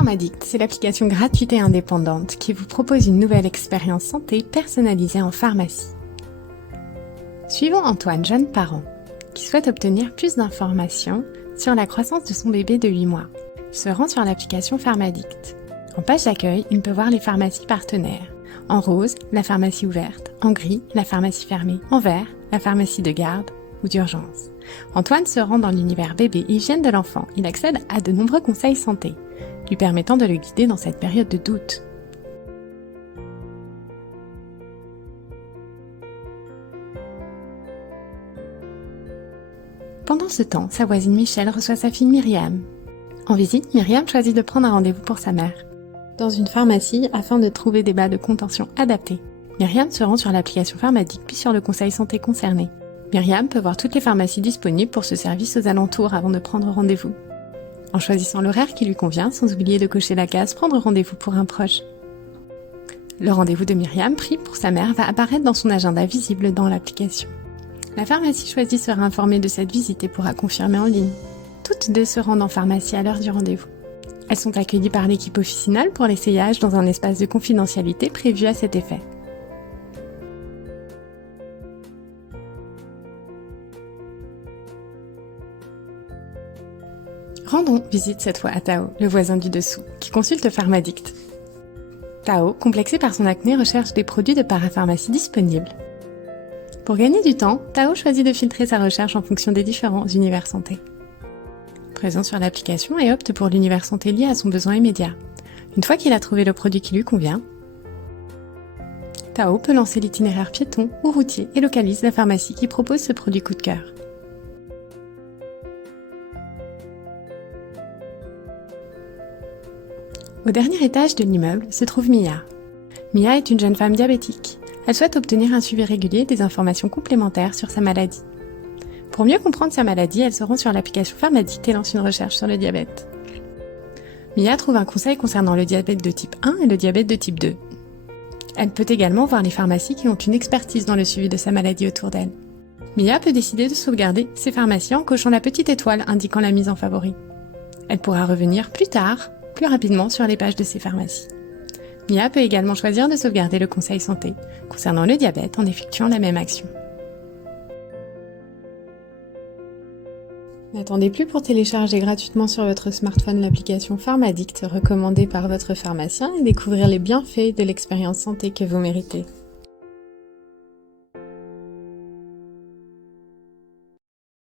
Pharmadicte, c'est l'application gratuite et indépendante qui vous propose une nouvelle expérience santé personnalisée en pharmacie. Suivons Antoine, jeune parent, qui souhaite obtenir plus d'informations sur la croissance de son bébé de 8 mois. Il se rend sur l'application Pharmadicte. En page d'accueil, il peut voir les pharmacies partenaires. En rose, la pharmacie ouverte. En gris, la pharmacie fermée. En vert, la pharmacie de garde ou d'urgence. Antoine se rend dans l'univers bébé et hygiène de l'enfant. Il accède à de nombreux conseils santé, lui permettant de le guider dans cette période de doute. Pendant ce temps, sa voisine Michel reçoit sa fille Myriam. En visite, Myriam choisit de prendre un rendez-vous pour sa mère dans une pharmacie afin de trouver des bas de contention adaptés. Myriam se rend sur l'application Pharmadicte puis sur le conseil santé concerné. Myriam peut voir toutes les pharmacies disponibles pour ce service aux alentours avant de prendre rendez-vous. En choisissant l'horaire qui lui convient, sans oublier de cocher la case « Prendre rendez-vous pour un proche ». Le rendez-vous de Myriam, pris pour sa mère, va apparaître dans son agenda visible dans l'application. La pharmacie choisie sera informée de cette visite et pourra confirmer en ligne. Toutes deux se rendent en pharmacie à l'heure du rendez-vous. Elles sont accueillies par l'équipe officinale pour l'essayage dans un espace de confidentialité prévu à cet effet. Rendons visite cette fois à Tao, le voisin du dessous, qui consulte Pharmadicte. Tao, complexé par son acné, recherche des produits de parapharmacie disponibles. Pour gagner du temps, Tao choisit de filtrer sa recherche en fonction des différents univers santé. Présent sur l'application et opte pour l'univers santé lié à son besoin immédiat. Une fois qu'il a trouvé le produit qui lui convient, Tao peut lancer l'itinéraire piéton ou routier et localise la pharmacie qui propose ce produit coup de cœur. Au dernier étage de l'immeuble se trouve Mia. Mia est une jeune femme diabétique. Elle souhaite obtenir un suivi régulier et des informations complémentaires sur sa maladie. Pour mieux comprendre sa maladie, elle se rend sur l'application Pharmadicte et lance une recherche sur le diabète. Mia trouve un conseil concernant le diabète de type 1 et le diabète de type 2. Elle peut également voir les pharmacies qui ont une expertise dans le suivi de sa maladie autour d'elle. Mia peut décider de sauvegarder ses pharmacies en cochant la petite étoile indiquant la mise en favori. Elle pourra revenir plus tard, plus rapidement sur les pages de ses pharmacies. Mia peut également choisir de sauvegarder le conseil santé concernant le diabète en effectuant la même action. N'attendez plus pour télécharger gratuitement sur votre smartphone l'application Pharmadicte recommandée par votre pharmacien et découvrir les bienfaits de l'expérience santé que vous méritez.